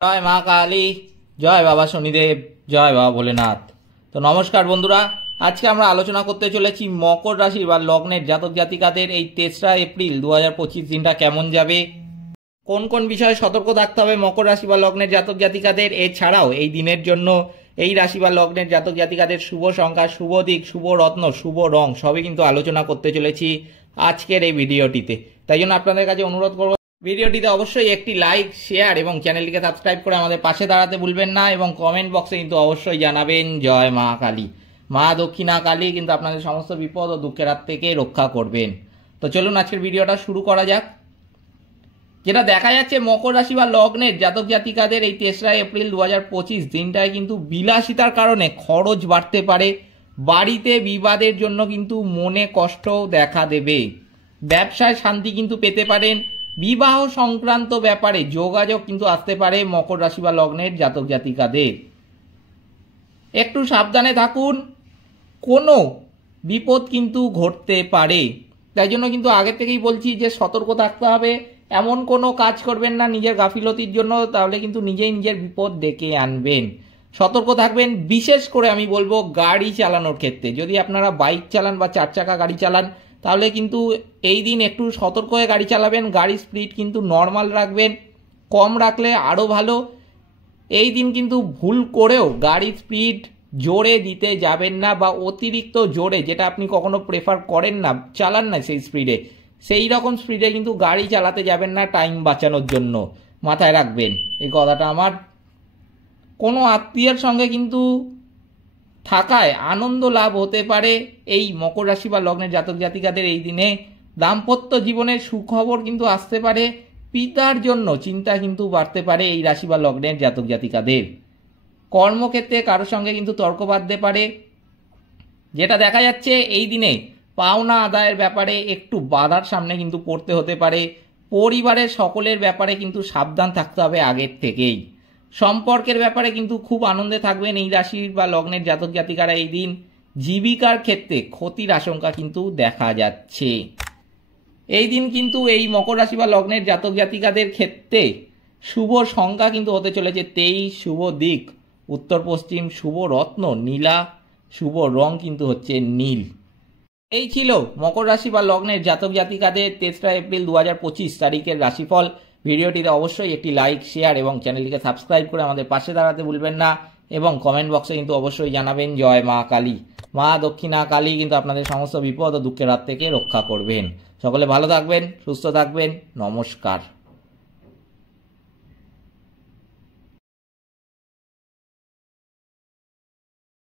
জয় মা কালী, জয় বাবা শনিদেব, জয় বাবা ভোলেনাথ। তো নমস্কার বন্ধুরা, আজকে আমরা আলোচনা করতে চলেছি মকর রাশি বা লগ্নের জাতক জাতিকাদের এই 3রা এপ্রিল 2025 দিনটা কেমন যাবে, কোন কোন বিষয়ে সতর্ক থাকতে হবে মকর রাশি বা লগ্নের জাতক জাতিকাদের। এছাড়াও এই দিনের জন্য এই রাশি বা লগ্নের জাতক জাতিকাদের শুভ সংখ্যা, শুভ দিক, শুভ রত্ন, শুভ রং সবই কিন্তু আলোচনা করতে চলেছি আজকের এই ভিডিওটিতে। তাই জন্য আপনাদের কাছে অনুরোধ করব, ভিডিওটিতে অবশ্যই একটি লাইক, শেয়ার এবং চ্যানেলটিকে সাবস্ক্রাইব করে আমাদের পাশে দাঁড়াতে ভুলবেন না। এবং কমেন্ট বক্সে কিন্তু অবশ্যই জানাবেন জয় মা কালী। মা দক্ষিণা কালী কিন্তু আপনাদের সমস্ত বিপদ ও দুঃখের হাত থেকে রক্ষা করবেন। তো চলুন আজকের ভিডিওটা শুরু করা যাক। যেটা দেখা যাচ্ছে মকর রাশি বা লগ্নের জাতক জাতিকাদের এই 3রা এপ্রিল 2025 দিনটায় কিন্তু বিলাসিতার কারণে খরচ বাড়তে পারে। বাড়িতে বিবাদের জন্য কিন্তু মনে কষ্ট দেখা দেবে। ব্যবসায় শান্তি কিন্তু পেতে পারেন। বিবাহ সংক্রান্ত ব্যাপারে যোগাযোগ কিন্তু আসতে পারে মকর রাশি বা লগ্নের জাতক জাতিকাদের। একটু সাবধানে থাকুন, কোনো বিপদ কিন্তু ঘটতে পারে। তাই জন্য কিন্তু আগে থেকেই বলছি যে সতর্ক থাকতে হবে। এমন কোনো কাজ করবেন না নিজের গাফিলতির জন্য, তাহলে কিন্তু নিজেই নিজের বিপদ ডেকে আনবেন। সতর্ক থাকবেন, বিশেষ করে আমি বলবো গাড়ি চালানোর ক্ষেত্রে। যদি আপনারা বাইক চালান বা 4 চাকা গাড়ি চালান, তাহলে কিন্তু এই দিন একটু সতর্ক হয়ে গাড়ি চালাবেন। গাড়ির স্পিড কিন্তু নর্মাল রাখবেন, কম রাখলে আরও ভালো। এই দিন কিন্তু ভুল করেও গাড়ির স্পিড জোরে দিতে যাবেন না, বা অতিরিক্ত জোরে, যেটা আপনি কখনো প্রেফার করেন না, চালান না সেই স্পিডে, সেই রকম স্পিডে কিন্তু গাড়ি চালাতে যাবেন না টাইম বাঁচানোর জন্য। মাথায় রাখবেন এই কথাটা আমার। কোনো আত্মীয়ের সঙ্গে কিন্তু থাকায় আনন্দ লাভ হতে পারে এই মকর রাশি বা লগ্নের জাতক জাতিকাদের এই দিনে। দাম্পত্য জীবনের সুখবর কিন্তু আসতে পারে। পিতার জন্য চিন্তা কিন্তু বাড়তে পারে এই রাশি বা লগ্নের জাতক জাতিকাদের। কর্মক্ষেত্রে কারোর সঙ্গে কিন্তু তর্ক বাঁধতে পারে। যেটা দেখা যাচ্ছে এই দিনে পাওনা আদায়ের ব্যাপারে একটু বাধার সামনে কিন্তু পড়তে হতে পারে। পরিবারের সকলের ব্যাপারে কিন্তু সাবধান থাকতে হবে আগের থেকেই। সম্পর্কের ব্যাপারে কিন্তু খুব আনন্দে থাকবেন এই রাশি বা লগ্নের জাতক জাতিকারা এই দিন। জীবিকার ক্ষেত্রে ক্ষতির আশঙ্কা কিন্তু দেখা যাচ্ছে এই দিন। কিন্তু এই মকর রাশি বা লগ্নের জাতক জাতিকাদের ক্ষেত্রে শুভ সংখ্যা কিন্তু হতে চলেছে 23, শুভ দিক উত্তর পশ্চিম, শুভ রত্ন নীলা, শুভ রং কিন্তু হচ্ছে নীল। এই ছিল মকর রাশি বা লগ্নের জাতক জাতিকাদের 3রা এপ্রিল 2025 তারিখের রাশিফল। ভিডিওটিতে অবশ্যই একটি লাইক, শেয়ার এবং চ্যানেলটিকে সাবস্ক্রাইব করে আমাদের পাশে দাঁড়াতে ভুলবেন না। এবং কমেন্ট বক্সে কিন্তু অবশ্যই জানাবেন জয় মা কালী। মা দক্ষিণা কালী কিন্তু আপনাদের সমস্ত বিপদ ও দুঃখের হাত থেকে রক্ষা করবেন। সকলে ভালো থাকবেন, সুস্থ থাকবেন। নমস্কার।